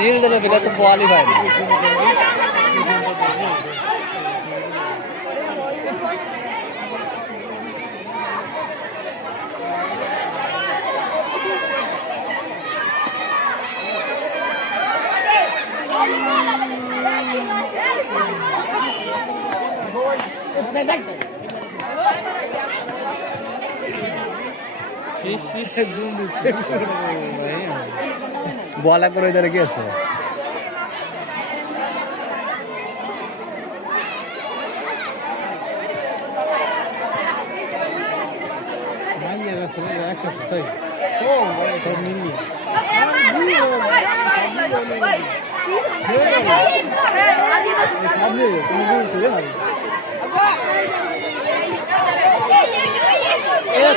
নীল দিলে দিলে তো বলই ভাই বলা করে ধরে গেছে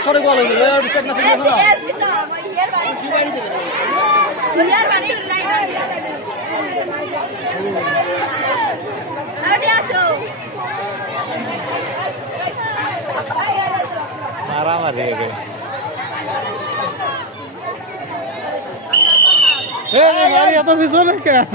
সরে বলো মারামারি এত পিছনে কেন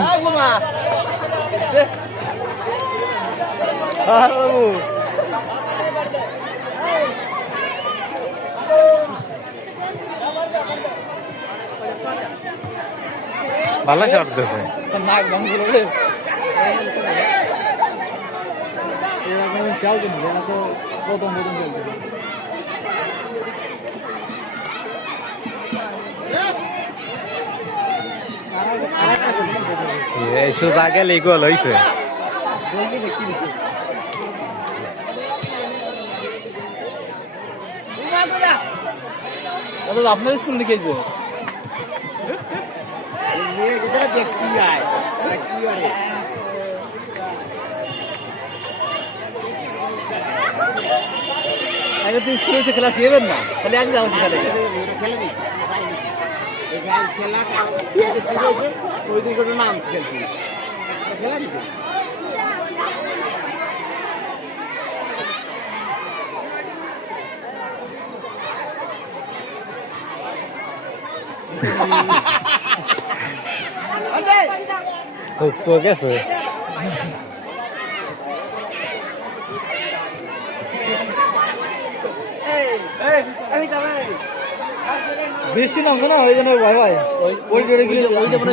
ভালো চড়তেছে নাক ভাঙছিল চলছে না তো প্রথম চলছে সুদ আগে লিগল হয়েছে আপনার স্কুল লিখেছে দেখতে যায় আগে তুই স্কুলে এসে খেলা শিখবেন না তাহলে আগে যাবো সেখানে ওই দুটো নাম খেলছি খেলা দিতে গেছে বৃষ্টি নামছে না ওই জন্য ভয় হয় ওই জোরে গেলে ওই যে মানে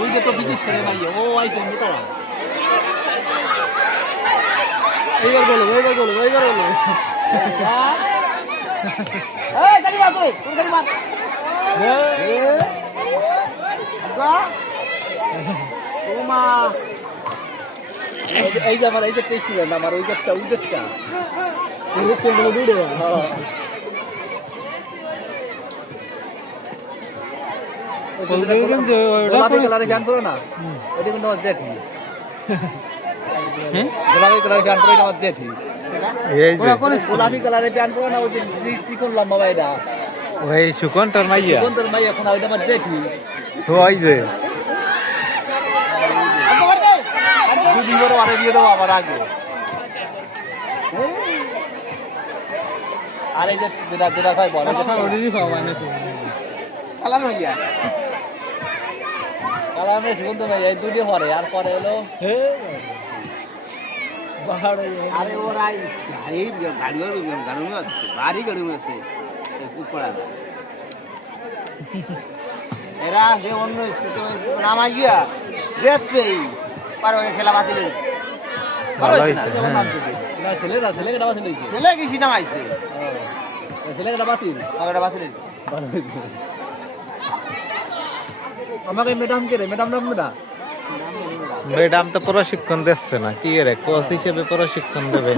ওই যে তো বিশেষ করে ভাই ও আইছে মোটারা এইবার বলো এই সারি মার তুই সারি মার ওমা এই যে আমার এই যে টেস্ট না আমার ওই গাছটা পুরো কোন দূরে হ্যাঁ গোলাপি কালারের গান করো না ওটা কিন্তু আমার জেঠি গোলাপি কালারের গান করে আমার জেঠি গোলাপি কালারের গান করো না ওই যে চিকন লম্বা ভাইটা ওই সুকন্তর মাইয়া এখন ওইটা আমার জেঠি ওই যে দুদিন করে আরে দিয়ে দেবো আমার আগে আর এই যে যেটা ভাই বলে কালার মাইয়া কালার সুগন্ধ মাইয়া এই দুটি পরে আর পরে হলো আরে ওরাই গাড়ি আছে ভারী গাড়ি আছে এরা যে অন্য স্কুল নামা গিয়া দেখবেই পারো খেলা বাতিল ছেলে গেছি নামাইছে ছেলেটা বাতিল আমাকে ম্যাডাম কে রে ম্যাডাম নাম ম্যাডাম তো প্রশিক্ষণ দিচ্ছে না কি রে কোচ হিসেবে প্রশিক্ষণ দেবে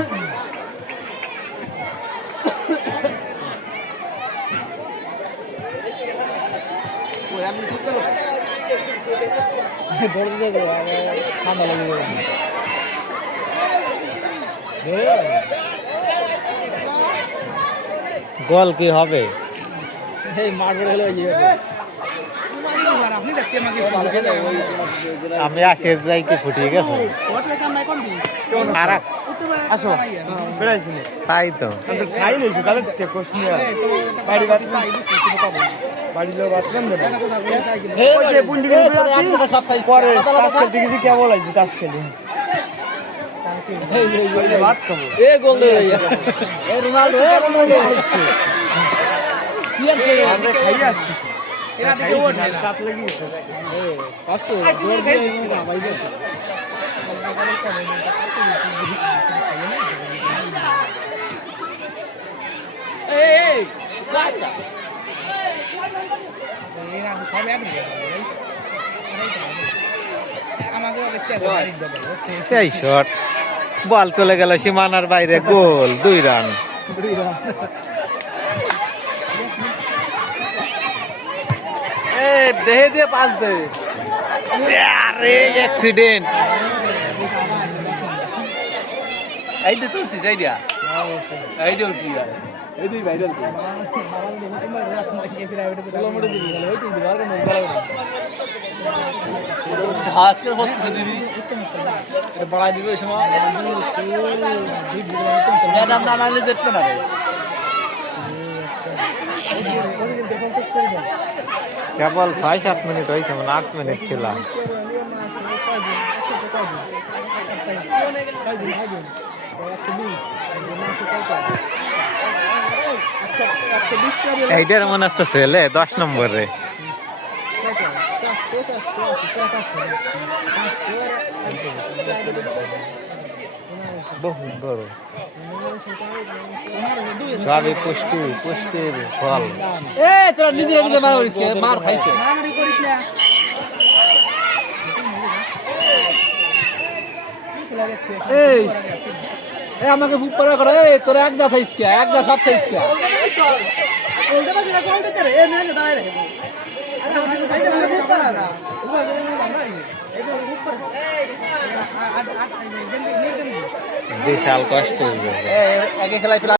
ঠান্ডা লাগে গোল কি হবে আমি আসে যাই কি ফুটিয়ে গেছে আসো তাই তো খাই নিয়েছি তাহলে বাড়ির লোক আসলাম না ওই যে বুন্ডি পরে তাস খেলতে গেছি কেবল আইছি তাস খেলি ভাত খাবো এ গোল দে এ রোনাল্ডো আসছে কি আছে আমরা খাইয়ে আসতেছি এরা দিকে ওঠ কাপ লেগে গেছে কষ্ট ভাই এই কাটা এরা সব এক সেই শট বল চলে গেল সীমানার বাইরে গোল 2 রান দেহে দিয়ে পাস দে আরে অ্যাক্সিডেন্ট এই তো চলছিস এই দিয়া এই যে কি আর এই দুই ভাইরাল তো ঘাস করে হচ্ছে দিবি এটা বড়াই দিবে এই সময় ম্যাডাম না নালে যেতে না রে কেবল 5-7 মিনিট হয়েছে মানে 8 মিনিট খেলা এইটার মনে হচ্ছে ছেলে 10 নম্বরে বহু বড় সবই পুষ্টির ফল এ তোরা নিজে নিজে মার করিস কে মার খাইছে এই এ আমাকে বুক করা করে এই তোরা এক যা থাইস কে এক যা সব থাইস কে বলতে পারছিস না কল দিতে রে এ না দাঁড়ায় রে আরে আমাকে ভাই বুক করা না বিশাল কষ্ট হয়ে যাবে আগে খেলায়